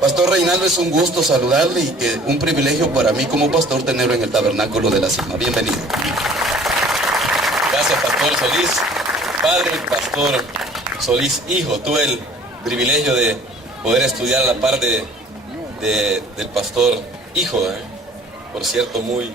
Pastor Reinaldo, es un gusto saludarle y que un privilegio para mí como pastor tenerlo en el Tabernáculo de la Cima. Bienvenido. Gracias, Pastor Solís. Padre, Pastor Solís, hijo, tuve el privilegio de poder estudiar a la par del pastor hijo, por cierto, muy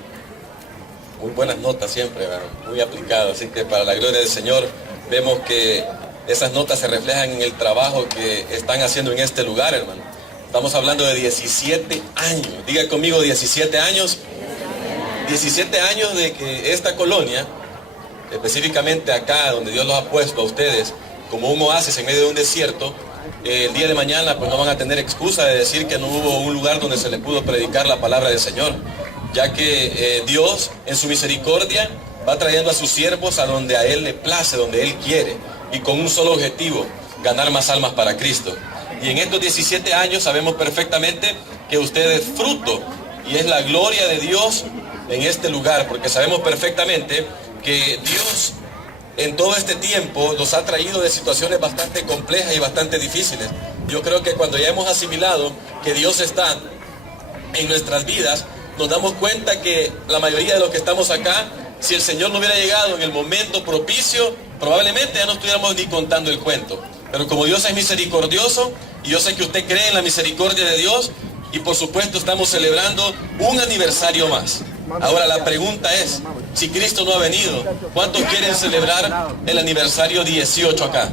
buenas notas siempre, muy aplicado. Así que para la gloria del Señor, vemos que esas notas se reflejan en el trabajo que están haciendo en este lugar, hermano. Estamos hablando de 17 años. Diga conmigo, 17 años. 17 años de que esta colonia, específicamente acá donde Dios los ha puesto a ustedes como un oasis en medio de un desierto, el día de mañana pues no van a tener excusa de decir que no hubo un lugar donde se les pudo predicar la palabra del Señor, ya que Dios en su misericordia va trayendo a sus siervos a donde a Él le place, donde Él quiere, y con un solo objetivo: ganar más almas para Cristo. Y en estos 17 años sabemos perfectamente que usted es fruto y es la gloria de Dios en este lugar, porque sabemos perfectamente que Dios en todo este tiempo nos ha traído de situaciones bastante complejas y bastante difíciles. Yo creo que cuando ya hemos asimilado que Dios está en nuestras vidas, nos damos cuenta que la mayoría de los que estamos acá, si el Señor no hubiera llegado en el momento propicio, probablemente ya no estuviéramos ni contando el cuento. Pero como Dios es misericordioso, y yo sé que usted cree en la misericordia de Dios, y por supuesto estamos celebrando un aniversario más. Ahora la pregunta es, si Cristo no ha venido, ¿cuántos quieren celebrar el aniversario 18 acá?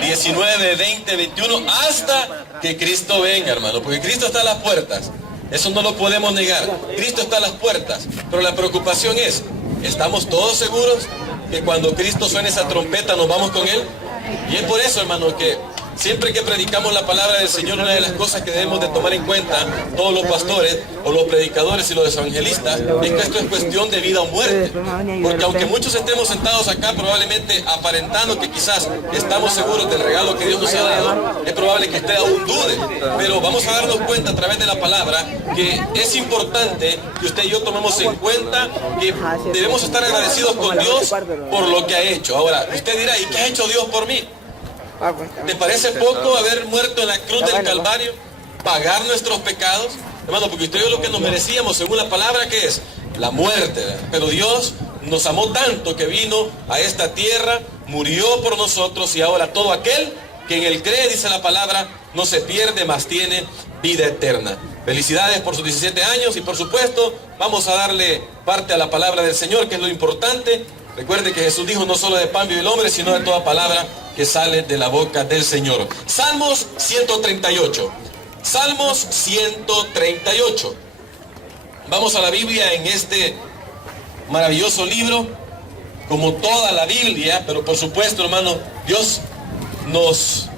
19, 20, 21, hasta que Cristo venga, hermano, porque Cristo está a las puertas. Eso no lo podemos negar. Cristo está a las puertas. Pero la preocupación es, ¿estamos todos seguros que cuando Cristo suene esa trompeta nos vamos con Él? Y es por eso, hermano, que siempre que predicamos la palabra del Señor, una de las cosas que debemos de tomar en cuenta todos los pastores o los predicadores y los evangelistas es que esto es cuestión de vida o muerte. Porque aunque muchos estemos sentados acá probablemente aparentando que quizás estamos seguros del regalo que Dios nos ha dado, es probable que usted aún dude. Pero vamos a darnos cuenta a través de la palabra que es importante que usted y yo tomemos en cuenta que debemos estar agradecidos con Dios por lo que ha hecho. Ahora, usted dirá, ¿y qué ha hecho Dios por mí? ¿Te parece poco haber muerto en la cruz del Calvario? ¿Pagar nuestros pecados? Hermano, porque usted y yo lo que nos merecíamos, según la palabra, que es la muerte. Pero Dios nos amó tanto que vino a esta tierra, murió por nosotros, y ahora todo aquel que en Él cree, dice la palabra, no se pierde, mas tiene vida eterna. Felicidades por sus 17 años y por supuesto vamos a darle parte a la palabra del Señor, que es lo importante. Recuerde que Jesús dijo: no solo de pan vive el hombre, sino de toda palabra que sale de la boca del Señor. Salmos 138. Salmos 138. Vamos a la Biblia en este maravilloso libro, como toda la Biblia, pero por supuesto, hermano, Dios nos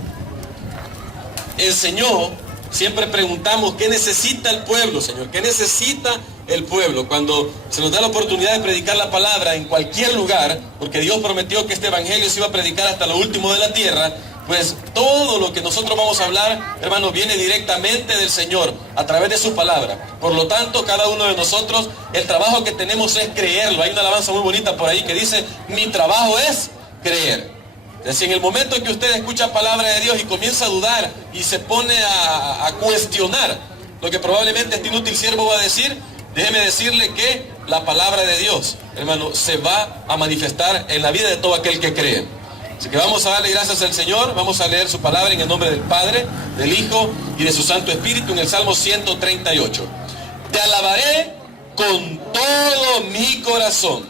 enseñó. Siempre preguntamos, ¿qué necesita el pueblo, Señor? ¿Qué necesita el pueblo? Cuando se nos da la oportunidad de predicar la palabra en cualquier lugar, porque Dios prometió que este evangelio se iba a predicar hasta lo último de la tierra, pues todo lo que nosotros vamos a hablar, hermanos, viene directamente del Señor, a través de su palabra. Por lo tanto, cada uno de nosotros, el trabajo que tenemos es creerlo. Hay una alabanza muy bonita por ahí que dice: mi trabajo es creer. Es decir, en el momento en que usted escucha palabra de Dios y comienza a dudar y se pone a cuestionar lo que probablemente este inútil siervo va a decir, déjeme decirle que la palabra de Dios, hermano, se va a manifestar en la vida de todo aquel que cree. Así que vamos a darle gracias al Señor. Vamos a leer su palabra en el nombre del Padre, del Hijo y de su Santo Espíritu, en el Salmo 138. Te alabaré con todo mi corazón,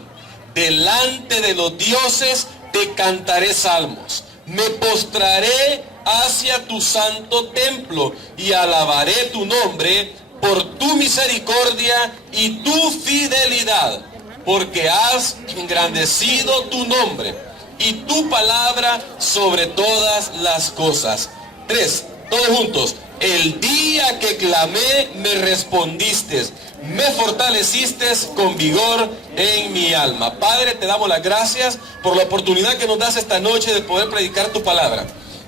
delante de los dioses te cantaré salmos, me postraré hacia tu santo templo y alabaré tu nombre por tu misericordia y tu fidelidad, porque has engrandecido tu nombre y tu palabra sobre todas las cosas. 3, todos juntos. El día que clamé me respondiste, me fortaleciste con vigor en mi alma. Padre, te damos las gracias por la oportunidad que nos das esta noche de poder predicar tu palabra.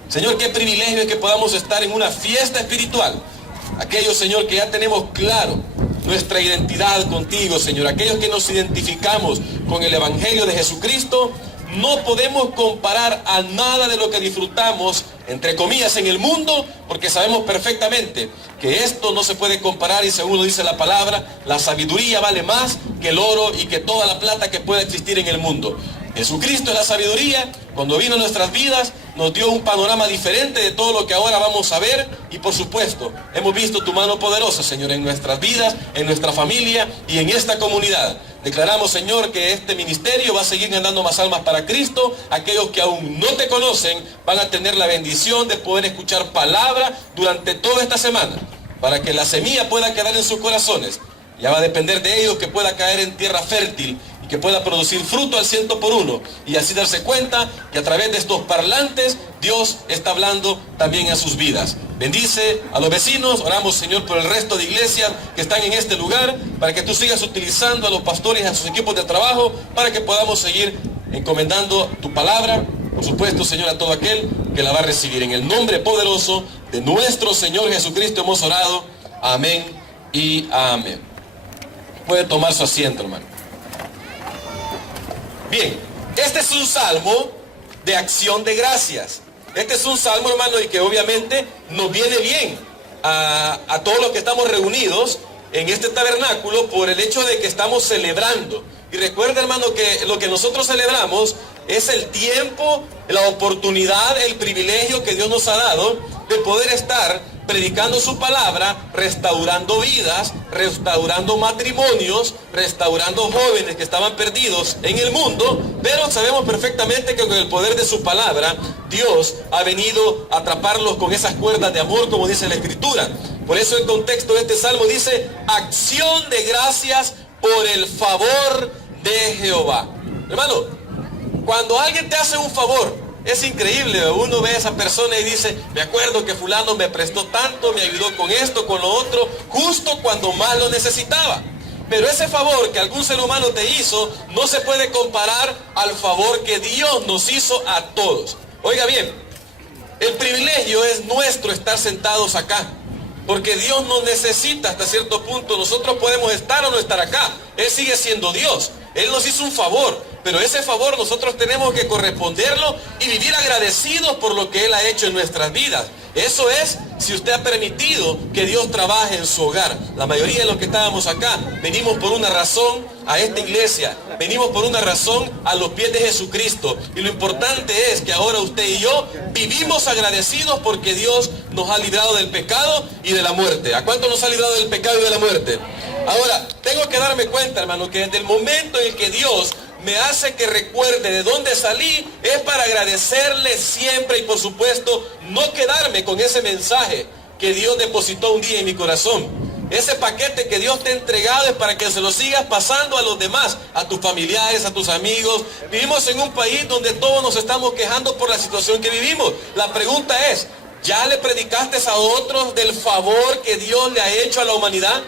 Señor, qué privilegio es que podamos estar en una fiesta espiritual. Aquellos, Señor, que ya tenemos claro nuestra identidad contigo, Señor. Aquellos que nos identificamos con el Evangelio de Jesucristo, no podemos comparar a nada de lo que disfrutamos, entre comillas, en el mundo, porque sabemos perfectamente que esto no se puede comparar, y según lo dice la palabra, la sabiduría vale más que el oro y que toda la plata que pueda existir en el mundo. Jesucristo es la sabiduría. Cuando vino a nuestras vidas, nos dio un panorama diferente de todo lo que ahora vamos a ver, y por supuesto, hemos visto tu mano poderosa, Señor, en nuestras vidas, en nuestra familia y en esta comunidad. Declaramos, Señor, que este ministerio va a seguir ganando más almas para Cristo. Aquellos que aún no te conocen van a tener la bendición de poder escuchar palabra durante toda esta semana, para que la semilla pueda quedar en sus corazones. Ya va a depender de ellos que pueda caer en tierra fértil y que pueda producir fruto al 100%, y así darse cuenta que a través de estos parlantes Dios está hablando también a sus vidas. Bendice a los vecinos. Oramos, Señor, por el resto de iglesias que están en este lugar, para que tú sigas utilizando a los pastores y a sus equipos de trabajo, para que podamos seguir encomendando tu palabra, por supuesto, Señor, a todo aquel que la va a recibir. En el nombre poderoso de nuestro Señor Jesucristo hemos orado. Amén y amén. Puede tomar su asiento, hermano. Bien, este es un salmo de acción de gracias. Este es un salmo, hermano, y que obviamente nos viene bien a todos los que estamos reunidos en este tabernáculo, por el hecho de que estamos celebrando. Y recuerda, hermano, que lo que nosotros celebramos es el tiempo, la oportunidad, el privilegio que Dios nos ha dado de poder estar predicando su palabra, restaurando vidas, restaurando matrimonios, restaurando jóvenes que estaban perdidos en el mundo. Pero sabemos perfectamente que con el poder de su palabra, Dios ha venido a atraparlos con esas cuerdas de amor, como dice la Escritura. Por eso el contexto de este salmo dice: acción de gracias por el favor de Jehová. Hermano, cuando alguien te hace un favor, es increíble. Uno ve a esa persona y dice: me acuerdo que fulano me prestó tanto, me ayudó con esto, con lo otro, justo cuando más lo necesitaba. Pero ese favor que algún ser humano te hizo no se puede comparar al favor que Dios nos hizo a todos. Oiga bien, el privilegio es nuestro estar sentados acá, porque Dios nos necesita hasta cierto punto. Nosotros podemos estar o no estar acá. Él sigue siendo Dios. Él nos hizo un favor, pero ese favor nosotros tenemos que corresponderlo y vivir agradecidos por lo que Él ha hecho en nuestras vidas. Eso es, si usted ha permitido que Dios trabaje en su hogar. La mayoría de los que estábamos acá venimos por una razón a esta iglesia, venimos por una razón a los pies de Jesucristo, y lo importante es que ahora usted y yo vivimos agradecidos porque Dios nos ha librado del pecado y de la muerte. ¿A cuánto nos ha librado del pecado y de la muerte? Ahora, tengo que darme cuenta, hermano, que desde el momento en el que Dios me hace que recuerde de dónde salí, es para agradecerle siempre, y por supuesto no quedarme con ese mensaje que Dios depositó un día en mi corazón. Ese paquete que Dios te ha entregado es para que se lo sigas pasando a los demás, a tus familiares, a tus amigos. Vivimos en un país donde todos nos estamos quejando por la situación que vivimos. La pregunta es: ¿ya le predicaste a otros del favor que Dios le ha hecho a la humanidad?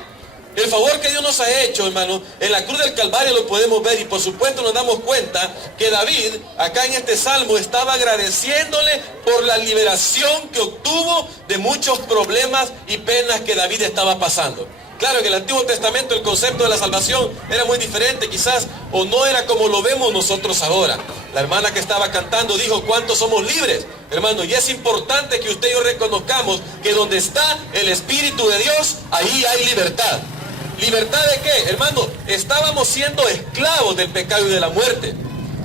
El favor que Dios nos ha hecho, hermano, en la cruz del Calvario lo podemos ver, y por supuesto nos damos cuenta que David, acá en este salmo, estaba agradeciéndole por la liberación que obtuvo de muchos problemas y penas que David estaba pasando. Claro, en el Antiguo Testamento el concepto de la salvación era muy diferente, quizás, o no era como lo vemos nosotros ahora. La hermana que estaba cantando dijo: ¿cuántos somos libres? Hermano, y es importante que usted y yo reconozcamos que donde está el Espíritu de Dios, ahí hay libertad. ¿Libertad de qué? Hermano, estábamos siendo esclavos del pecado y de la muerte.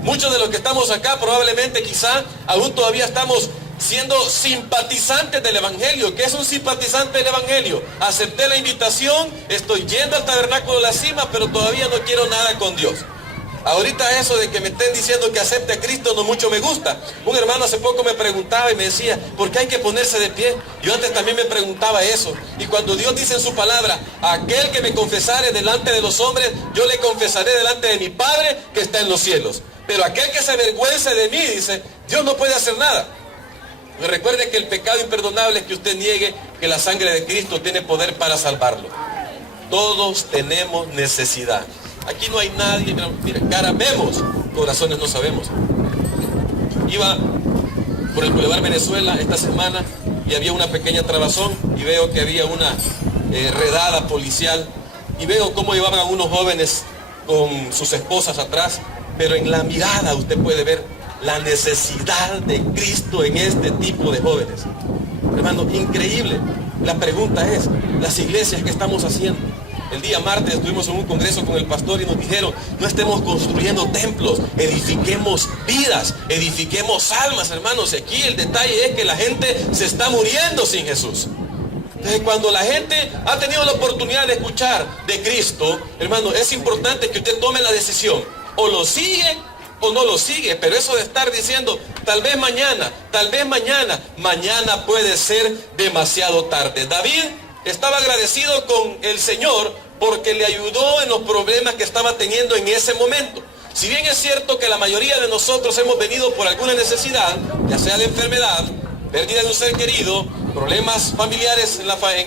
Muchos de los que estamos acá probablemente quizá aún todavía estamos siendo simpatizantes del Evangelio. ¿Qué es un simpatizante del Evangelio? Acepté la invitación, estoy yendo al tabernáculo de la cima, pero todavía no quiero nada con Dios. Ahorita eso de que me estén diciendo que acepte a Cristo no mucho me gusta. Un hermano hace poco me preguntaba y me decía: ¿por qué hay que ponerse de pie? Yo antes también me preguntaba eso. Y cuando Dios dice en su palabra: aquel que me confesare delante de los hombres, yo le confesaré delante de mi Padre que está en los cielos. Pero aquel que se avergüence de mí, dice, Dios no puede hacer nada. Recuerde que el pecado imperdonable es que usted niegue que la sangre de Cristo tiene poder para salvarlo. Todos tenemos necesidad. Aquí no hay nadie, mira, cara vemos, corazones no sabemos. Iba por el Boulevard Venezuela esta semana y había una pequeña trabazón, y veo que había una redada policial, y veo cómo llevaban a unos jóvenes con sus esposas atrás, pero en la mirada usted puede ver la necesidad de Cristo en este tipo de jóvenes. Hermano, increíble. La pregunta es, las iglesias, ¿qué estamos haciendo? El día martes estuvimos en un congreso con el pastor y nos dijeron, no estemos construyendo templos, edifiquemos vidas, edifiquemos almas, hermanos. Aquí el detalle es que la gente se está muriendo sin Jesús. Entonces, cuando la gente ha tenido la oportunidad de escuchar de Cristo, hermano, es importante que usted tome la decisión. O lo sigue o no lo sigue. Pero eso de estar diciendo, tal vez mañana, mañana puede ser demasiado tarde. David estaba agradecido con el Señor porque le ayudó en los problemas que estaba teniendo en ese momento. Si bien es cierto que la mayoría de nosotros hemos venido por alguna necesidad, ya sea de enfermedad, pérdida de un ser querido, problemas familiares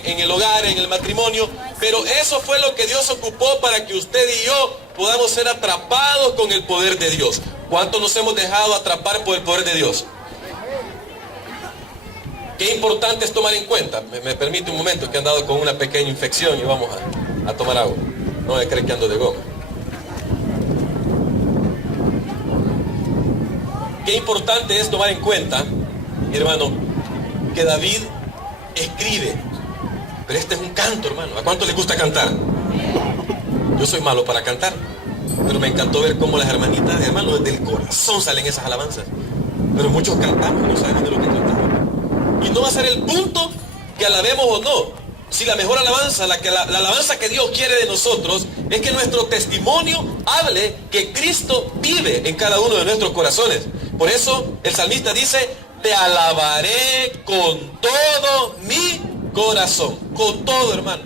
en el hogar, en el matrimonio, pero eso fue lo que Dios ocupó para que usted y yo podamos ser atrapados con el poder de Dios. ¿Cuántos nos hemos dejado atrapar por el poder de Dios? Qué importante es tomar en cuenta. Me permite un momento, que he andado con una pequeña infección y vamos a tomar agua. No me cree que ando de goma. Qué importante es tomar en cuenta, mi hermano, que David escribe. Pero este es un canto, hermano. ¿A cuánto les gusta cantar? Yo soy malo para cantar, pero me encantó ver cómo las hermanitas, hermanos, desde el corazón salen esas alabanzas. Pero muchos cantamos y no sabemos de lo que cantamos. Y no va a ser el punto que alabemos o no. Si la mejor alabanza, la alabanza que Dios quiere de nosotros, es que nuestro testimonio hable que Cristo vive en cada uno de nuestros corazones. Por eso el salmista dice, te alabaré con todo mi corazón. Con todo, hermano.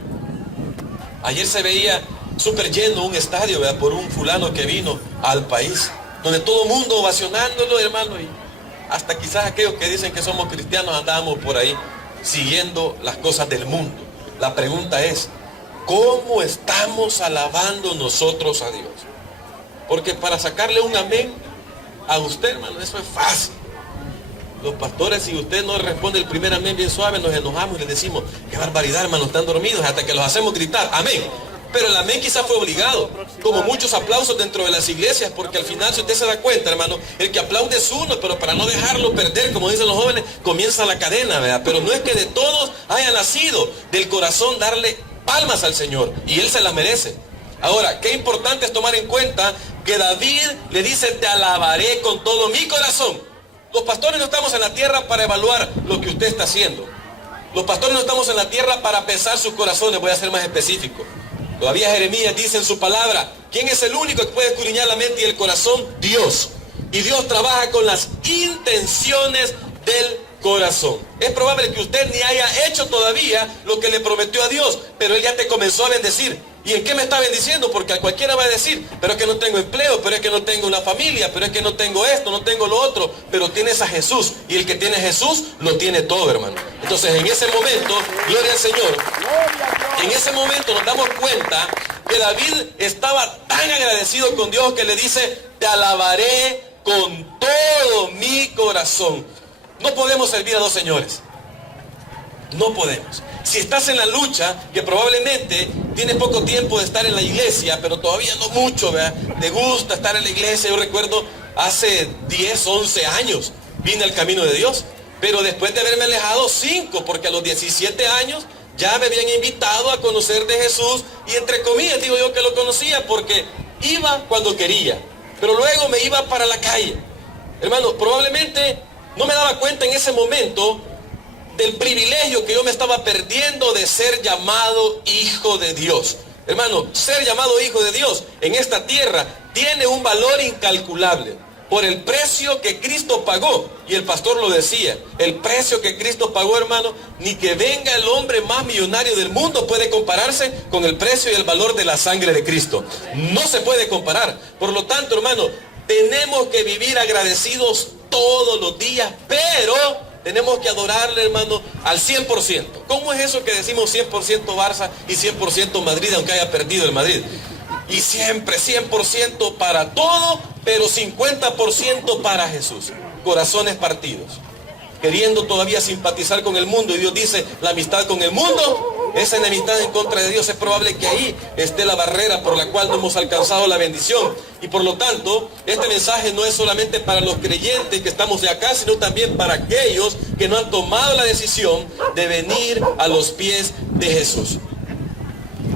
Ayer se veía súper lleno un estadio, ¿verdad? Por un fulano que vino al país, donde todo el mundo ovacionándolo, hermano, y hasta quizás aquellos que dicen que somos cristianos andábamos por ahí siguiendo las cosas del mundo. La pregunta es, ¿cómo estamos alabando nosotros a Dios? Porque para sacarle un amén a usted, hermano, eso es fácil. Los pastores, si usted no responde el primer amén bien suave, nos enojamos y le decimos, qué barbaridad, hermano, están dormidos, hasta que los hacemos gritar, amén. Pero el amén quizás fue obligado, como muchos aplausos dentro de las iglesias, porque al final, si usted se da cuenta, hermano, el que aplaude es uno, pero para no dejarlo perder, como dicen los jóvenes, comienza la cadena, ¿verdad? Pero no es que de todos haya nacido del corazón darle palmas al Señor, y Él se las merece. Ahora, qué importante es tomar en cuenta que David le dice, te alabaré con todo mi corazón. Los pastores no estamos en la tierra para evaluar lo que usted está haciendo. Los pastores no estamos en la tierra para pesar sus corazones, voy a ser más específico. Todavía Jeremías dice en su palabra, ¿quién es el único que puede escudriñar la mente y el corazón? Dios. Y Dios trabaja con las intenciones del corazón. Es probable que usted ni haya hecho todavía lo que le prometió a Dios, pero Él ya te comenzó a bendecir. ¿Y en qué me está bendiciendo? Porque a cualquiera va a decir, pero es que no tengo empleo, pero es que no tengo una familia, pero es que no tengo esto, no tengo lo otro. Pero tienes a Jesús, y el que tiene a Jesús lo tiene todo, hermano. Entonces en ese momento, gloria al Señor, en ese momento nos damos cuenta que David estaba tan agradecido con Dios que le dice, te alabaré con todo mi corazón. No podemos servir a dos señores. No podemos. Si estás en la lucha, que probablemente tienes poco tiempo de estar en la iglesia, pero todavía no mucho, ¿verdad? Te gusta estar en la iglesia. Yo recuerdo hace 10, 11 años vine al camino de Dios, pero después de haberme alejado 5, porque a los 17 años ya me habían invitado a conocer de Jesús, y entre comillas digo yo que lo conocía porque iba cuando quería, pero luego me iba para la calle. Hermano, probablemente no me daba cuenta en ese momento del privilegio que yo me estaba perdiendo de ser llamado hijo de Dios. Hermano, ser llamado hijo de Dios en esta tierra tiene un valor incalculable por el precio que Cristo pagó. Y el pastor lo decía, el precio que Cristo pagó, hermano, ni que venga el hombre más millonario del mundo puede compararse con el precio y el valor de la sangre de Cristo. No se puede comparar. Por lo tanto, hermano, tenemos que vivir agradecidos todos los días, pero tenemos que adorarle, hermano, al 100%. ¿Cómo es eso que decimos 100% Barça y 100% Madrid, aunque haya perdido el Madrid? Y siempre 100% para todo, pero 50% para Jesús. Corazones partidos, queriendo todavía simpatizar con el mundo. Y Dios dice, la amistad con el mundo esa enemistad en contra de Dios, es probable que ahí esté la barrera por la cual no hemos alcanzado la bendición. Y por lo tanto, este mensaje no es solamente para los creyentes que estamos de acá, sino también para aquellos que no han tomado la decisión de venir a los pies de Jesús.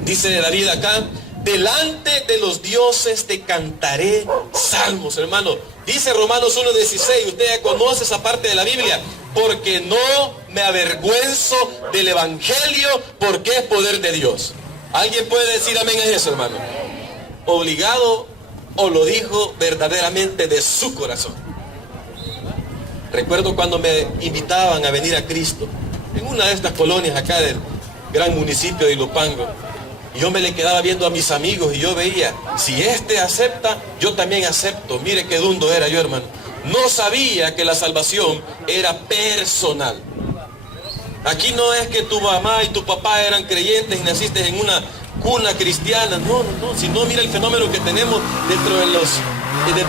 Dice David acá: delante de los dioses te cantaré salmos, hermano. Dice Romanos 1:16, usted ya conoce esa parte de la Biblia: porque no me avergüenzo del evangelio, porque es poder de Dios. ¿Alguien puede decir amén a eso, hermano? ¿Obligado o lo dijo verdaderamente de su corazón? Recuerdo cuando me invitaban a venir a Cristo en una de estas colonias acá del gran municipio de Ilopango. Y yo me le quedaba viendo a mis amigos y yo veía, si este acepta, yo también acepto. Mire qué dundo era yo, hermano. No sabía que la salvación era personal. Aquí no es que tu mamá y tu papá eran creyentes y naciste en una cuna cristiana. No. Si no, mira el fenómeno que tenemos dentro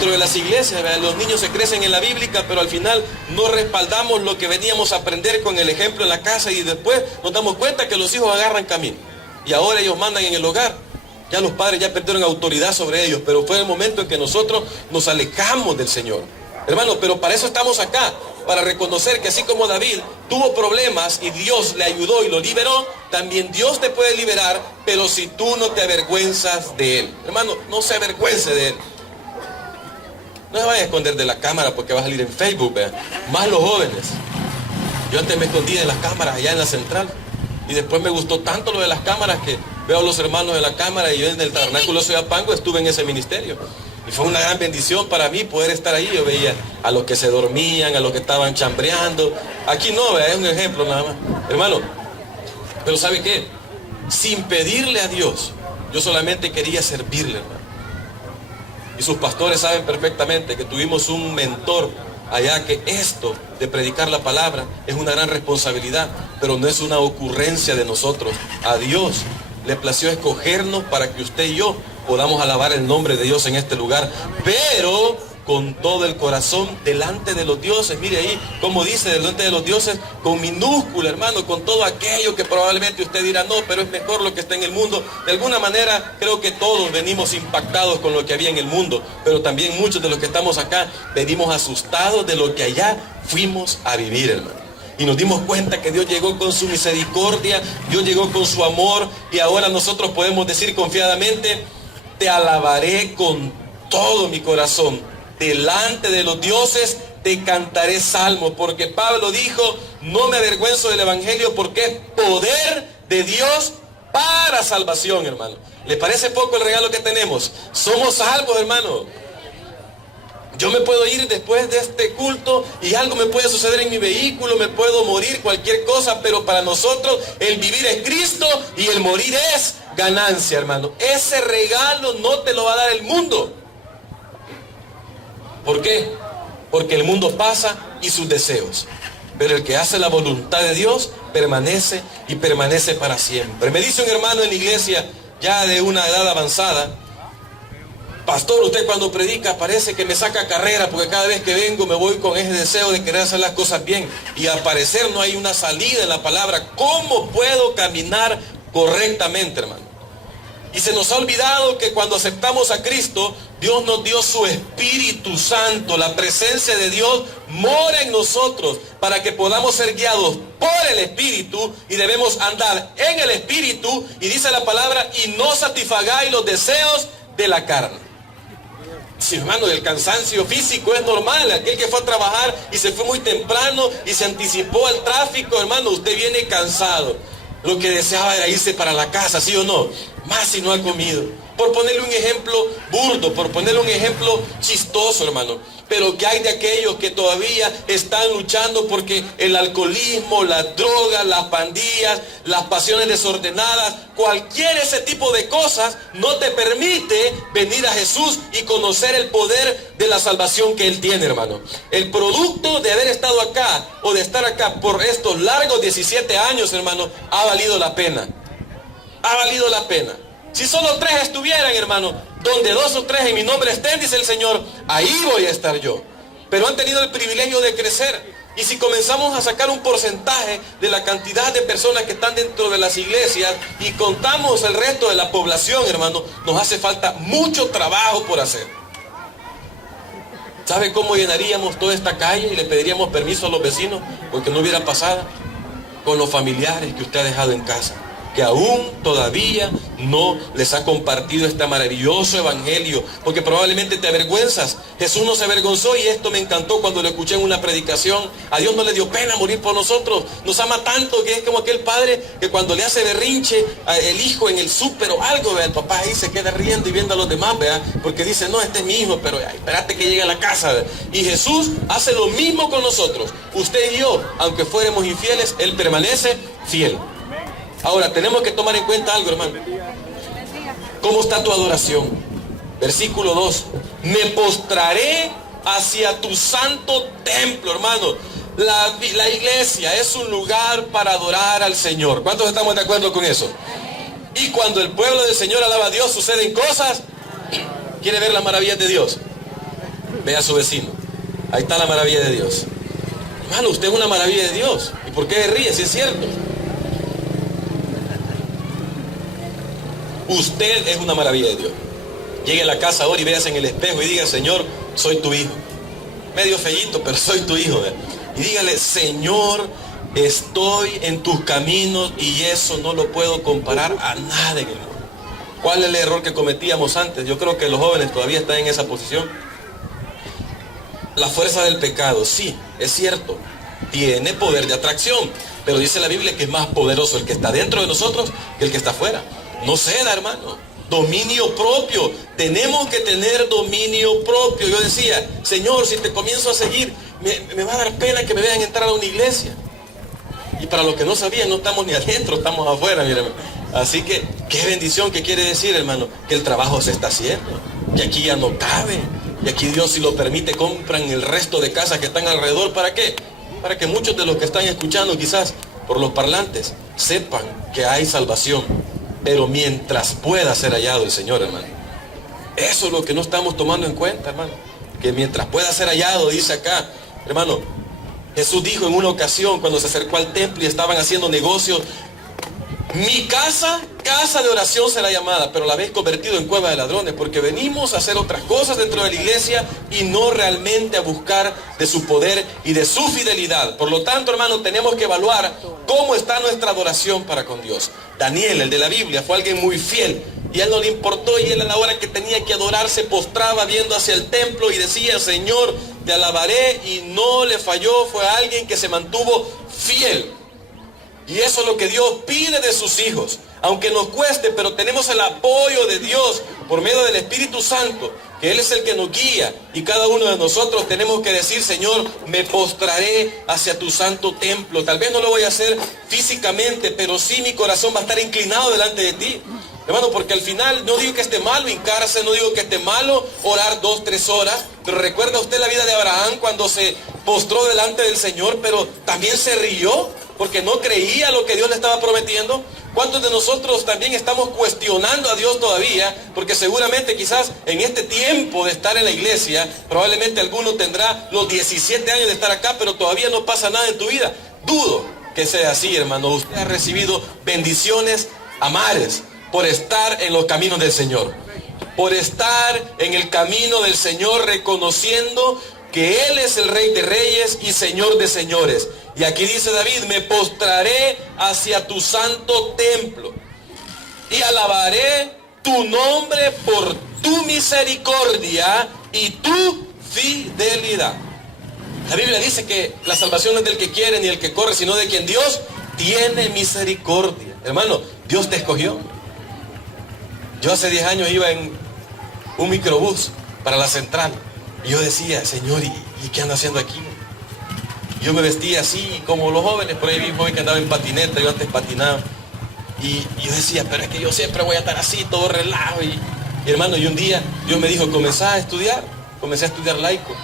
de las iglesias. ¿Verdad? Los niños se crecen en la bíblica, pero al final no respaldamos lo que veníamos a aprender con el ejemplo en la casa, y después nos damos cuenta que los hijos agarran camino. Y ahora ellos mandan en el hogar. Ya los padres ya perdieron autoridad sobre ellos, pero fue el momento en que nosotros nos alejamos del Señor. Hermano, pero para eso estamos acá, para reconocer que así como David tuvo problemas y Dios le ayudó y lo liberó, también Dios te puede liberar, pero si tú no te avergüenzas de Él. Hermano, no se avergüence de Él. No se vaya a esconder de la cámara porque va a salir en Facebook, ¿verdad? Más los jóvenes. Yo antes me escondía de las cámaras allá en la central. Y después me gustó tanto lo de las cámaras que veo a los hermanos de la cámara, y yo en el tabernáculo de Soyapango estuve en ese ministerio. Y fue una gran bendición para mí poder estar ahí. Yo veía a los que se dormían, a los que estaban chambreando. Aquí no, es un ejemplo nada más. Hermano, pero ¿sabe qué? Sin pedirle a Dios, yo solamente quería servirle, hermano. Y sus pastores saben perfectamente que tuvimos un mentor allá, que esto de predicar la palabra es una gran responsabilidad, pero no es una ocurrencia de nosotros. A Dios le plació escogernos para que usted y yo podamos alabar el nombre de Dios en este lugar, pero con todo el corazón delante de los dioses. Mire ahí como dice, delante de los dioses con minúscula, hermano, con todo aquello que probablemente usted dirá, no, pero es mejor lo que está en el mundo. De alguna manera creo que todos venimos impactados con lo que había en el mundo, pero también muchos de los que estamos acá venimos asustados de lo que allá fuimos a vivir, hermano. Y nos dimos cuenta que Dios llegó con su misericordia, Dios llegó con su amor, y ahora nosotros podemos decir confiadamente: te alabaré con todo mi corazón. Delante de los dioses te cantaré salmos, porque Pablo dijo: no me avergüenzo del evangelio, porque es poder de Dios para salvación, hermano. ¿Le parece poco el regalo que tenemos? Somos salvos, hermano. Yo me puedo ir después de este culto y algo me puede suceder en mi vehículo, me puedo morir, cualquier cosa, pero para nosotros el vivir es Cristo y el morir es ganancia, hermano. Ese regalo no te lo va a dar el mundo. ¿Por qué? Porque el mundo pasa y sus deseos, pero el que hace la voluntad de Dios permanece y permanece para siempre. Me dice un hermano en la iglesia ya de una edad avanzada: pastor, usted cuando predica parece que me saca carrera, porque cada vez que vengo me voy con ese deseo de querer hacer las cosas bien, y al parecer no hay una salida en la palabra. ¿Cómo puedo caminar correctamente, hermano? Y se nos ha olvidado que cuando aceptamos a Cristo, Dios nos dio su Espíritu Santo. La presencia de Dios mora en nosotros para que podamos ser guiados por el Espíritu, y debemos andar en el Espíritu. Y dice la palabra: y no satisfagáis los deseos de la carne. Sí, hermano, el cansancio físico es normal. Aquel que fue a trabajar y se fue muy temprano y se anticipó al tráfico, hermano, usted viene cansado. Lo que deseaba era irse para la casa, ¿sí o no? Más si no ha comido. Por ponerle un ejemplo burdo, por ponerle un ejemplo chistoso, hermano. Pero ¿qué hay de aquellos que todavía están luchando porque el alcoholismo, las drogas, las pandillas, las pasiones desordenadas, cualquier ese tipo de cosas no te permite venir a Jesús y conocer el poder de la salvación que Él tiene, hermano? El producto de haber estado acá o de estar acá por estos largos 17 años, hermano, ha valido la pena. Ha valido la pena. Si solo 3 estuvieran, hermano, donde 2 o 3 en mi nombre estén, dice el Señor, ahí voy a estar yo. Pero han tenido el privilegio de crecer. Y si comenzamos a sacar un porcentaje de la cantidad de personas que están dentro de las iglesias y contamos el resto de la población, hermano, nos hace falta mucho trabajo por hacer. ¿Sabe cómo llenaríamos toda esta calle y le pediríamos permiso a los vecinos porque no hubiera pasada? Con los familiares que usted ha dejado en casa, que aún todavía no les ha compartido este maravilloso evangelio, porque probablemente te avergüenzas. Jesús no se avergonzó, y esto me encantó cuando lo escuché en una predicación. A Dios no le dio pena morir por nosotros. Nos ama tanto que es como aquel padre que cuando le hace berrinche el hijo en el súper o algo, ¿vea? El papá ahí se queda riendo y viendo a los demás, ¿vea? Porque dice, no, este es mi hijo, pero espérate que llegue a la casa, ¿vea? Y Jesús hace lo mismo con nosotros. Usted y yo, aunque fuéramos infieles, Él permanece fiel. Ahora, tenemos que tomar en cuenta algo, hermano. ¿Cómo está tu adoración? Versículo 2. Me postraré hacia tu santo templo, hermano. La iglesia es un lugar para adorar al Señor. ¿Cuántos estamos de acuerdo con eso? Y cuando el pueblo del Señor alaba a Dios, suceden cosas. ¿Quiere ver las maravillas de Dios? Ve a su vecino. Ahí está la maravilla de Dios. Hermano, usted es una maravilla de Dios. ¿Y por qué ríe si es cierto? Usted es una maravilla de Dios. Llegue a la casa ahora y véase en el espejo y diga, Señor, soy tu hijo. Medio feíto, pero soy tu hijo. Y dígale, Señor, estoy en tus caminos y eso no lo puedo comparar a nada en el mundo. ¿Cuál es el error que cometíamos antes? Yo creo que los jóvenes todavía están en esa posición. La fuerza del pecado, sí, es cierto, tiene poder de atracción, pero dice la Biblia que es más poderoso el que está dentro de nosotros que el que está afuera. No ceda, hermano. Dominio propio. Tenemos que tener dominio propio. Yo decía, Señor, si te comienzo a seguir, me va a dar pena que me vean entrar a una iglesia. Y para los que no sabían, no estamos ni adentro, estamos afuera, mi hermano. Así que, qué bendición. ¿Qué quiere decir, hermano? Que el trabajo se está haciendo, que aquí ya no cabe, y aquí Dios, si lo permite, compran el resto de casas que están alrededor. ¿Para qué? Para que muchos de los que están escuchando, quizás por los parlantes, sepan que hay salvación. Pero mientras pueda ser hallado el Señor, hermano. Eso es lo que no estamos tomando en cuenta, hermano. Que mientras pueda ser hallado, dice acá, hermano. Jesús dijo en una ocasión, cuando se acercó al templo y estaban haciendo negocios, mi casa, casa de oración será llamada, pero la habéis convertido en cueva de ladrones, porque venimos a hacer otras cosas dentro de la iglesia y no realmente a buscar de su poder y de su fidelidad. Por lo tanto, hermano, tenemos que evaluar cómo está nuestra adoración para con Dios. Daniel, el de la Biblia, fue alguien muy fiel, y a él no le importó, y él a la hora que tenía que adorar se postraba viendo hacia el templo y decía, Señor, te alabaré, y no le falló. Fue alguien que se mantuvo fiel. Y eso es lo que Dios pide de sus hijos. Aunque nos cueste, pero tenemos el apoyo de Dios por medio del Espíritu Santo, que Él es el que nos guía. Y cada uno de nosotros tenemos que decir, Señor, me postraré hacia tu santo templo. Tal vez no lo voy a hacer físicamente, pero sí mi corazón va a estar inclinado delante de ti. Hermano, porque al final no digo que esté malo hincarse, no digo que esté malo orar 2, 3 horas, pero recuerda usted la vida de Abraham cuando se postró delante del Señor, pero también se rió porque no creía lo que Dios le estaba prometiendo. ¿Cuántos de nosotros también estamos cuestionando a Dios todavía? Porque seguramente quizás en este tiempo de estar en la iglesia, probablemente alguno tendrá los 17 años de estar acá, pero todavía no pasa nada en tu vida. Dudo que sea así, hermano. Usted ha recibido bendiciones a mares por estar en los caminos del Señor, por estar en el camino del Señor, reconociendo que Él es el Rey de Reyes y Señor de Señores. Y aquí dice David, me postraré hacia tu santo templo y alabaré tu nombre por tu misericordia y tu fidelidad. La Biblia dice que la salvación no es del que quiere ni el que corre, sino de quien Dios tiene misericordia. Hermano, Dios te escogió. Yo hace 10 años iba en un microbús para la central y yo decía, Señor, ¿y qué ando haciendo aquí? Yo me vestía así como los jóvenes, por ahí vi un joven que andaba en patineta, yo antes patinaba. Y yo decía, pero es que yo siempre voy a estar así, todo relajo. Y hermano, y un día Dios me dijo, comencé a estudiar laico.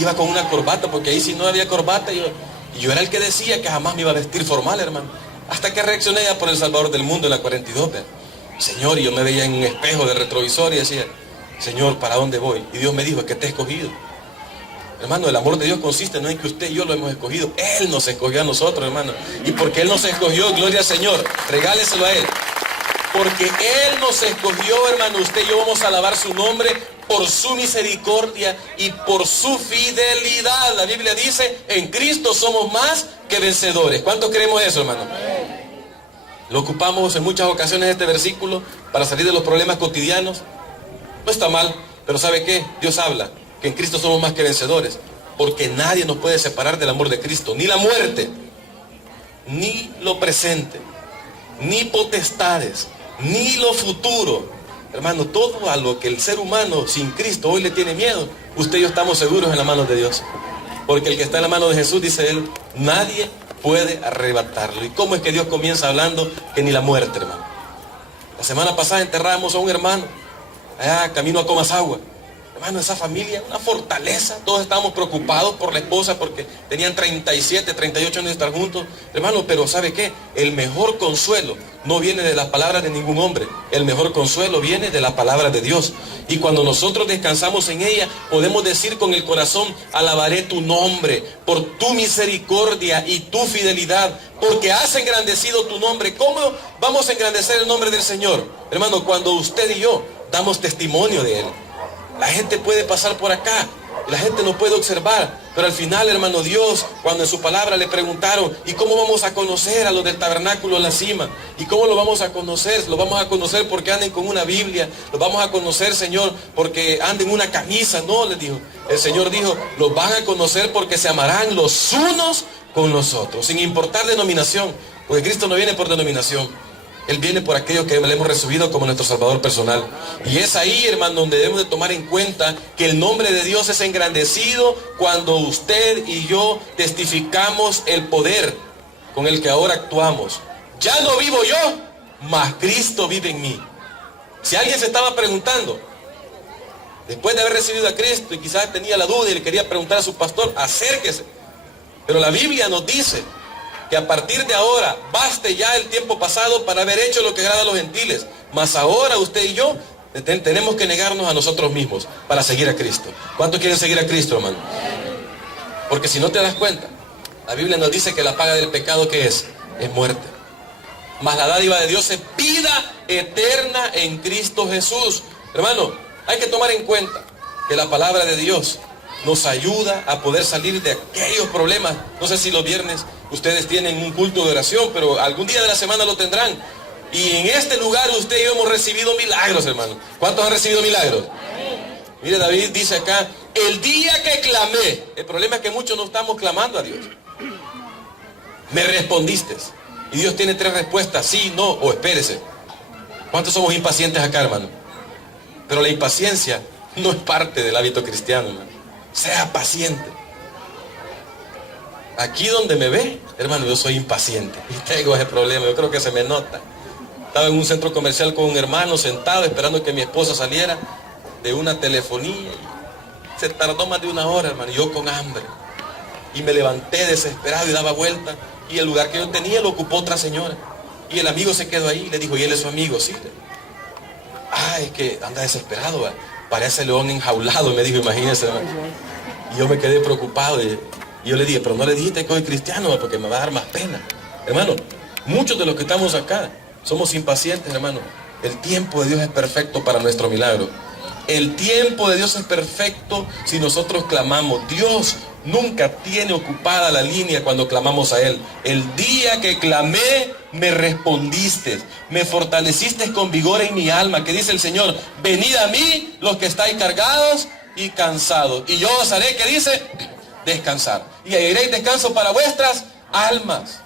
Iba con una corbata, porque ahí si no había corbata, y yo era el que decía que jamás me iba a vestir formal, hermano. Hasta que reaccioné ya por el Salvador del mundo en la 42. Señor, y yo me veía en un espejo de retrovisor y decía, Señor, ¿para dónde voy? Y Dios me dijo, es que te he escogido. Hermano, el amor de Dios consiste no en que usted y yo lo hemos escogido. Él nos escogió a nosotros, hermano. Y porque Él nos escogió, gloria al Señor, regáleselo a Él. Porque Él nos escogió, hermano, usted y yo vamos a alabar su nombre por su misericordia y por su fidelidad. La Biblia dice, en Cristo somos más que vencedores. ¿Cuántos creemos eso, hermano? Lo ocupamos en muchas ocasiones este versículo para salir de los problemas cotidianos. No está mal, pero ¿sabe qué? Dios habla que en Cristo somos más que vencedores, porque nadie nos puede separar del amor de Cristo, ni la muerte, ni lo presente, ni potestades, ni lo futuro. Hermano, todo a lo que el ser humano sin Cristo hoy le tiene miedo, usted y yo estamos seguros en las manos de Dios, porque el que está en la mano de Jesús, dice Él, nadie puede arrebatarlo. ¿Y cómo es que Dios comienza hablando que ni la muerte, hermano? La semana pasada enterramos a un hermano allá camino a Comasagua. Hermano, esa familia, una fortaleza. Todos estábamos preocupados por la esposa porque tenían 37, 38 años de estar juntos. Hermano, pero ¿sabe qué? El mejor consuelo no viene de las palabras de ningún hombre. El mejor consuelo viene de la palabra de Dios. Y cuando nosotros descansamos en ella, podemos decir con el corazón, alabaré tu nombre por tu misericordia y tu fidelidad, porque has engrandecido tu nombre. ¿Cómo vamos a engrandecer el nombre del Señor? Hermano, cuando usted y yo damos testimonio de Él. La gente puede pasar por acá, la gente no puede observar, pero al final, hermano, Dios, cuando en su palabra le preguntaron, ¿y cómo vamos a conocer a los del tabernáculo en la cima? ¿Y cómo lo vamos a conocer? Lo vamos a conocer porque anden con una Biblia, lo vamos a conocer, Señor, porque anden una camisa. No, les dijo. El Señor dijo, los van a conocer porque se amarán los unos con los otros, sin importar denominación, porque Cristo no viene por denominación. Él viene por aquello que le hemos recibido como nuestro Salvador personal. Y es ahí, hermano, donde debemos de tomar en cuenta que el nombre de Dios es engrandecido cuando usted y yo testificamos el poder con el que ahora actuamos. Ya no vivo yo, mas Cristo vive en mí. Si alguien se estaba preguntando, después de haber recibido a Cristo y quizás tenía la duda y le quería preguntar a su pastor, acérquese. Pero la Biblia nos dice que a partir de ahora baste ya el tiempo pasado para haber hecho lo que agrada a los gentiles, mas ahora usted y yo tenemos que negarnos a nosotros mismos para seguir a Cristo. ¿Cuántos quieren seguir a Cristo, hermano? Porque si no te das cuenta, la Biblia nos dice que la paga del pecado, ¿qué es? Es muerte. Mas la dádiva de Dios es vida eterna en Cristo Jesús. Hermano, hay que tomar en cuenta que la palabra de Dios nos ayuda a poder salir de aquellos problemas. No sé si los viernes ustedes tienen un culto de oración, pero algún día de la semana lo tendrán. Y en este lugar usted y yo hemos recibido milagros, hermano. ¿Cuántos han recibido milagros? Mire, David dice acá, el día que clamé. El problema es que muchos no estamos clamando a Dios. Me respondiste. Y Dios tiene 3 respuestas, sí, no o espérese. ¿Cuántos somos impacientes acá, hermano? Pero la impaciencia no es parte del hábito cristiano, hermano. Sea paciente. Aquí donde me ve, hermano, yo soy impaciente y tengo ese problema, yo creo que se me nota. Estaba en un centro comercial con un hermano sentado esperando que mi esposa saliera de una telefonía y se tardó más de 1 hora, hermano, yo con hambre. Y me levanté desesperado y daba vuelta y el lugar que yo tenía lo ocupó otra señora. Y el amigo se quedó ahí y le dijo, ¿y él es su amigo? Sí. Es que anda desesperado, ¿va? Parece león enjaulado, me dijo, imagínese, hermano. Y yo me quedé preocupado y yo le dije, pero no le dijiste que soy cristiano, porque me va a dar más pena. Hermano, muchos de los que estamos acá somos impacientes, hermano. El tiempo de Dios es perfecto para nuestro milagro. El tiempo de Dios es perfecto si nosotros clamamos. Dios nunca tiene ocupada la línea cuando clamamos a Él. El día que clamé, me respondiste, me fortaleciste con vigor en mi alma, que dice el Señor, venid a mí los que estáis cargados y cansados, y yo os haré, que dice, descansar, y haréis descanso para vuestras almas.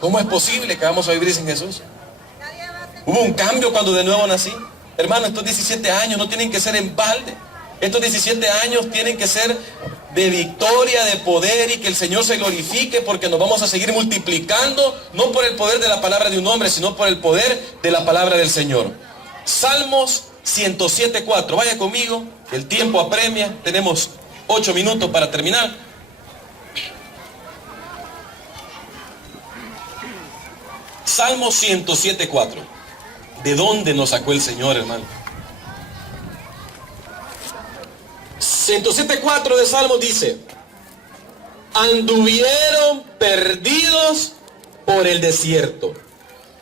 ¿Cómo es posible que vamos a vivir sin Jesús? Hubo un cambio cuando de nuevo nací. Hermano, estos 17 años no tienen que ser en balde. Estos 17 años tienen que ser de victoria, de poder, y que el Señor se glorifique, porque nos vamos a seguir multiplicando, no por el poder de la palabra de un hombre, sino por el poder de la palabra del Señor. Salmos 107:4. Vaya conmigo, el tiempo apremia, tenemos 8 minutos para terminar. Salmos 107:4. ¿De dónde nos sacó el Señor, hermano? 107:4 de Salmos dice: anduvieron perdidos por el desierto,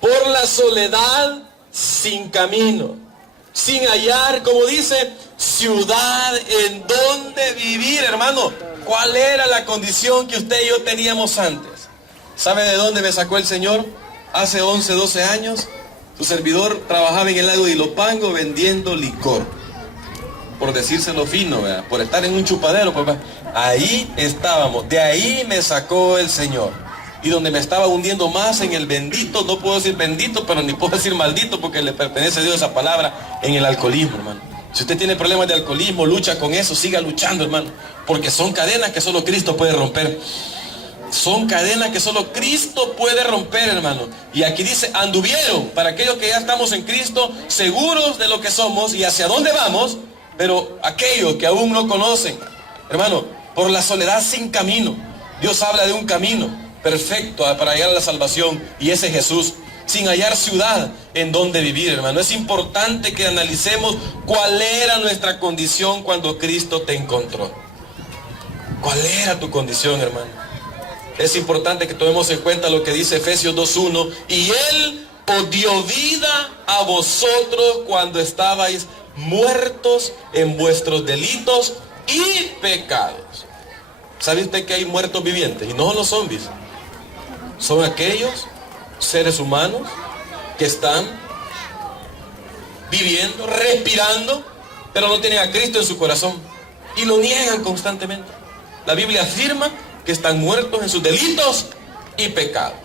por la soledad sin camino, sin hallar, como dice, ciudad en donde vivir. Hermano, ¿cuál era la condición que usted y yo teníamos antes? ¿Sabe de dónde me sacó el Señor? Hace 11, 12 años, su servidor trabajaba en el lago de Ilopango vendiendo licor. Por decírselo fino, ¿verdad? Por estar en un chupadero, papá. Ahí estábamos, de ahí me sacó el Señor. Y donde me estaba hundiendo más en el bendito, no puedo decir bendito, pero ni puedo decir maldito, porque le pertenece a Dios esa palabra, en el alcoholismo, hermano. Si usted tiene problemas de alcoholismo, lucha con eso, siga luchando, hermano. Porque son cadenas que solo Cristo puede romper. Son cadenas que solo Cristo puede romper, hermano. Y aquí dice, anduvieron, para aquellos que ya estamos en Cristo, seguros de lo que somos y hacia dónde vamos. Pero aquellos que aún no conocen, hermano, por la soledad sin camino. Dios habla de un camino perfecto para llegar a la salvación, y ese es Jesús. Sin hallar ciudad en donde vivir, hermano. Es importante que analicemos cuál era nuestra condición cuando Cristo te encontró. ¿Cuál era tu condición, hermano? Es importante que tomemos en cuenta lo que dice Efesios 2:1. Y Él os dio vida a vosotros cuando estabais muertos en vuestros delitos y pecados. ¿Sabe usted que hay muertos vivientes? Y no son los zombies. Son aquellos seres humanos que están viviendo, respirando, pero no tienen a Cristo en su corazón y lo niegan constantemente. La Biblia afirma que están muertos en sus delitos y pecados.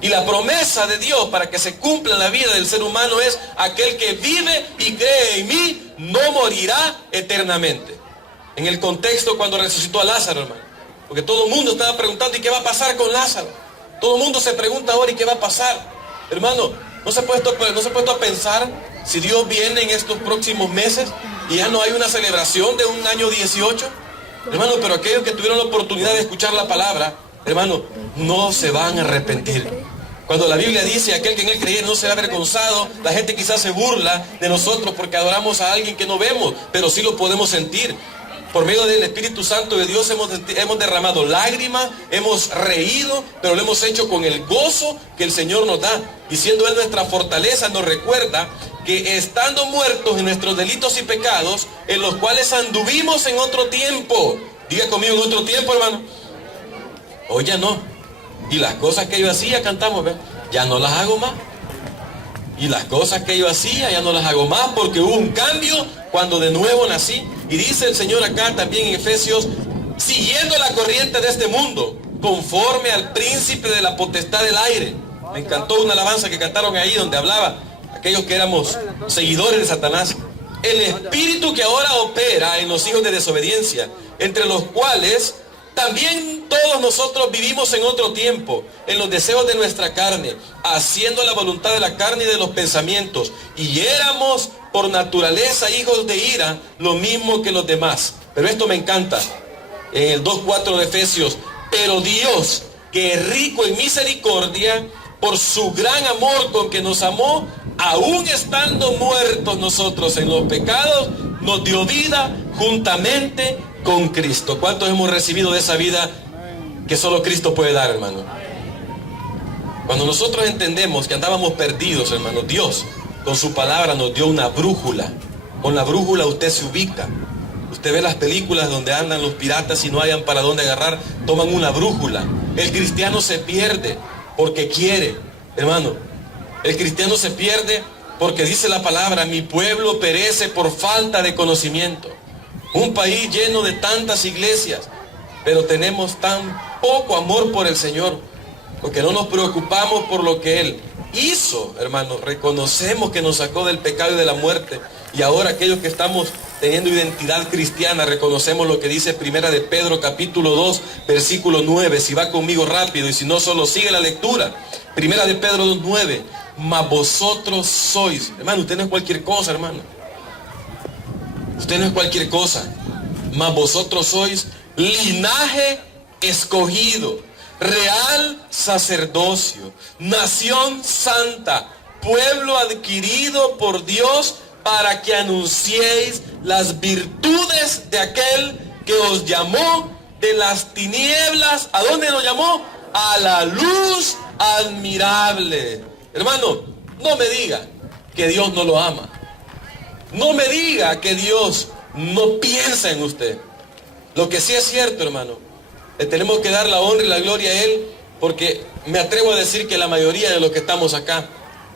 Y la promesa de Dios para que se cumpla en la vida del ser humano es: aquel que vive y cree en mí no morirá eternamente. En el contexto cuando resucitó a Lázaro, hermano, porque todo el mundo estaba preguntando: ¿y qué va a pasar con Lázaro? Todo el mundo se pregunta ahora: ¿y qué va a pasar? Hermano, ¿no se ha puesto a pensar si Dios viene en estos próximos meses y ya no hay una celebración de un año 18? Hermano, pero aquellos que tuvieron la oportunidad de escuchar la palabra, hermano, no se van a arrepentir. Cuando la Biblia dice: aquel que en él creyere no será avergonzado, la gente quizás se burla de nosotros porque adoramos a alguien que no vemos, pero sí lo podemos sentir. Por medio del Espíritu Santo de Dios hemos derramado lágrimas, hemos reído, pero lo hemos hecho con el gozo que el Señor nos da. Y siendo Él nuestra fortaleza, nos recuerda que estando muertos en nuestros delitos y pecados, en los cuales anduvimos en otro tiempo. Diga conmigo: en otro tiempo, hermano. Hoy ya no. Y las cosas que yo hacía, cantamos, ¿ven? Ya no las hago más. Y las cosas que yo hacía ya no las hago más, porque hubo un cambio cuando de nuevo nací. Y dice el Señor acá también en Efesios: siguiendo la corriente de este mundo, conforme al príncipe de la potestad del aire. Me encantó una alabanza que cantaron ahí donde hablaba aquellos que éramos seguidores de Satanás. El espíritu que ahora opera en los hijos de desobediencia, entre los cuales también todos nosotros vivimos en otro tiempo, en los deseos de nuestra carne, haciendo la voluntad de la carne y de los pensamientos, y éramos por naturaleza hijos de ira, lo mismo que los demás. Pero esto me encanta, en el 2:4 de Efesios: pero Dios, que es rico en misericordia, por su gran amor con que nos amó, aún estando muertos nosotros en los pecados, nos dio vida juntamente con Cristo. ¿Cuántos hemos recibido de esa vida que solo Cristo puede dar, hermano? Cuando nosotros entendemos que andábamos perdidos, hermano, Dios con su palabra nos dio una brújula. Con la brújula usted se ubica. Usted ve las películas donde andan los piratas y no hayan para dónde agarrar, toman una brújula. El cristiano se pierde porque quiere, hermano. El cristiano se pierde porque dice la palabra: mi pueblo perece por falta de conocimiento. Un país lleno de tantas iglesias, pero tenemos tan poco amor por el Señor, porque no nos preocupamos por lo que Él hizo, hermano. Reconocemos que nos sacó del pecado y de la muerte, y ahora aquellos que estamos teniendo identidad cristiana, reconocemos lo que dice Primera de Pedro capítulo 2, versículo 9. Si va conmigo rápido, y si no, solo sigue la lectura. Primera de Pedro 2, 9. Mas vosotros sois, hermano, usted no es cualquier cosa, hermano. Usted no es cualquier cosa. Mas vosotros sois linaje escogido, real sacerdocio, nación santa, pueblo adquirido por Dios, para que anunciéis las virtudes de aquel que os llamó de las tinieblas. ¿A dónde nos llamó? A la luz admirable. Hermano, no me diga que Dios no lo ama. No me diga que Dios no piensa en usted. Lo que sí es cierto, hermano, le tenemos que dar la honra y la gloria a Él, porque me atrevo a decir que la mayoría de los que estamos acá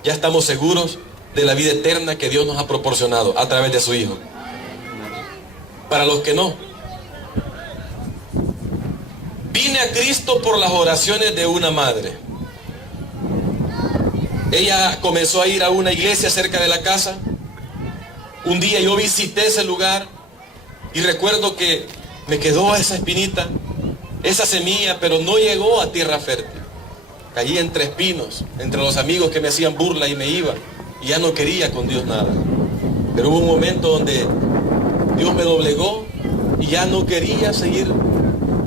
ya estamos seguros de la vida eterna que Dios nos ha proporcionado a través de su Hijo. Para los que no, vine a Cristo por las oraciones de una madre. Ella comenzó a ir a una iglesia cerca de la casa. Un día yo visité ese lugar y recuerdo que me quedó esa espinita, esa semilla, pero no llegó a tierra fértil. Caí entre espinos, entre los amigos que me hacían burla y me iba, y ya no quería con Dios nada. Pero hubo un momento donde Dios me doblegó y ya no quería seguir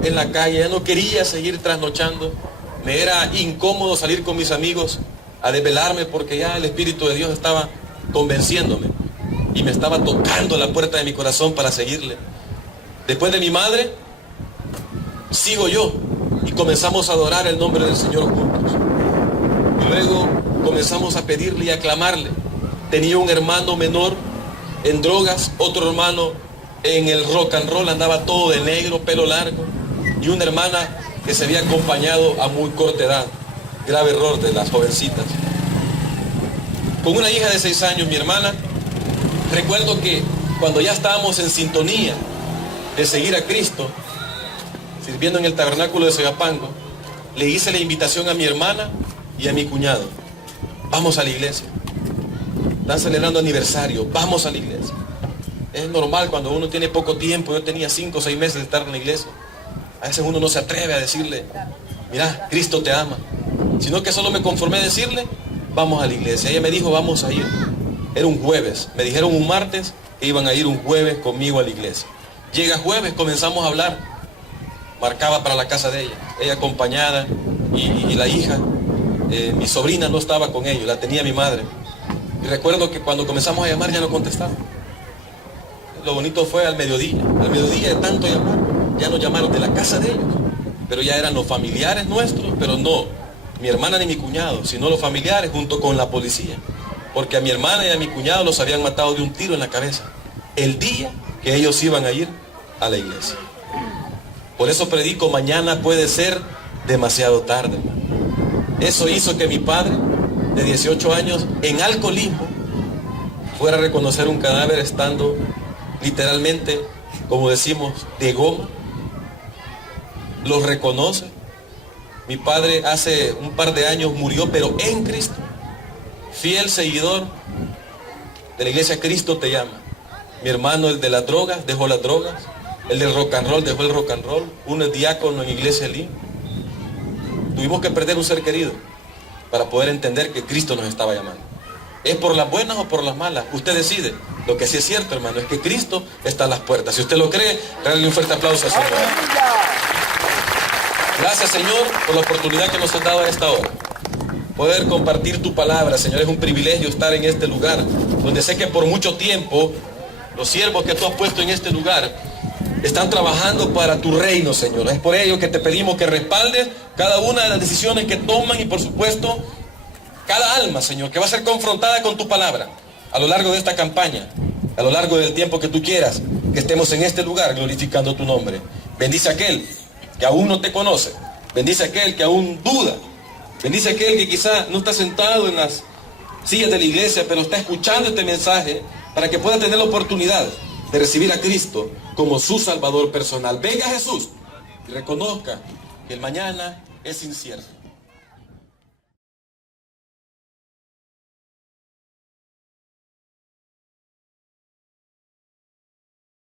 en la calle, ya no quería seguir trasnochando. Me era incómodo salir con mis amigos a desvelarme porque ya el Espíritu de Dios estaba convenciéndome y me estaba tocando la puerta de mi corazón para seguirle. Después de mi madre, sigo yo y comenzamos a adorar el nombre del Señor juntos. Luego comenzamos a pedirle y a clamarle. Tenía un hermano menor en drogas, otro hermano en el rock and roll, andaba todo de negro, pelo largo, y una hermana que se había acompañado a muy corta edad. Grave error de las jovencitas. Con una hija de 6 años, mi hermana, recuerdo que cuando ya estábamos en sintonía de seguir a Cristo, sirviendo en el tabernáculo de Soyapango, le hice la invitación a mi hermana y a mi cuñado. Vamos a la iglesia. Están celebrando aniversario, vamos a la iglesia. Es normal cuando uno tiene poco tiempo. Yo tenía 5 o 6 meses de estar en la iglesia. A veces uno no se atreve a decirle, mira, Cristo te ama. Sino que solo me conformé a decirle, vamos a la iglesia. Ella me dijo, vamos a ir. Era un jueves. Me dijeron un martes que iban a ir un jueves conmigo a la iglesia. Llega jueves, comenzamos a hablar. Marcaba para la casa de ella. Ella acompañada y la hija. Mi sobrina no estaba con ellos, la tenía mi madre. Y recuerdo que cuando comenzamos a llamar ya no contestaba. Lo bonito fue al mediodía. Al mediodía de tanto llamar, ya nos llamaron de la casa de ellos. Pero ya eran los familiares nuestros, pero no mi hermana ni mi cuñado, sino los familiares junto con la policía. Porque a mi hermana y a mi cuñado los habían matado de un tiro en la cabeza el día que ellos iban a ir a la iglesia. Por eso predico, mañana puede ser demasiado tarde. Eso hizo que mi padre, de 18 años, en alcoholismo, fuera a reconocer un cadáver estando literalmente, como decimos, de goma. Los reconoce. Mi padre hace un par de años murió, pero en Cristo. Fiel seguidor de la iglesia Cristo te llama. Mi hermano, el de las drogas, dejó las drogas. El del rock and roll, dejó el rock and roll. Uno es diácono en iglesia Lim. Tuvimos que perder un ser querido para poder entender que Cristo nos estaba llamando. ¿Es por las buenas o por las malas? Usted decide. Lo que sí es cierto, hermano, es que Cristo está a las puertas. Si usted lo cree, regálale un fuerte aplauso al Señor. Gracias, Señor, por la oportunidad que nos has dado a esta hora. Poder compartir tu palabra, Señor, es un privilegio estar en este lugar, donde sé que por mucho tiempo los siervos que tú has puesto en este lugar están trabajando para tu reino, Señor. Es por ello que te pedimos que respaldes cada una de las decisiones que toman y, por supuesto, cada alma, Señor, que va a ser confrontada con tu palabra a lo largo de esta campaña, a lo largo del tiempo que tú quieras, que estemos en este lugar glorificando tu nombre. Bendice a aquel que aún no te conoce. Bendice a aquel que aún duda. Bendice a aquel que quizá no está sentado en las sillas de la iglesia, pero está escuchando este mensaje para que pueda tener la oportunidad de recibir a Cristo como su Salvador personal. Venga Jesús y reconozca que el mañana es incierto.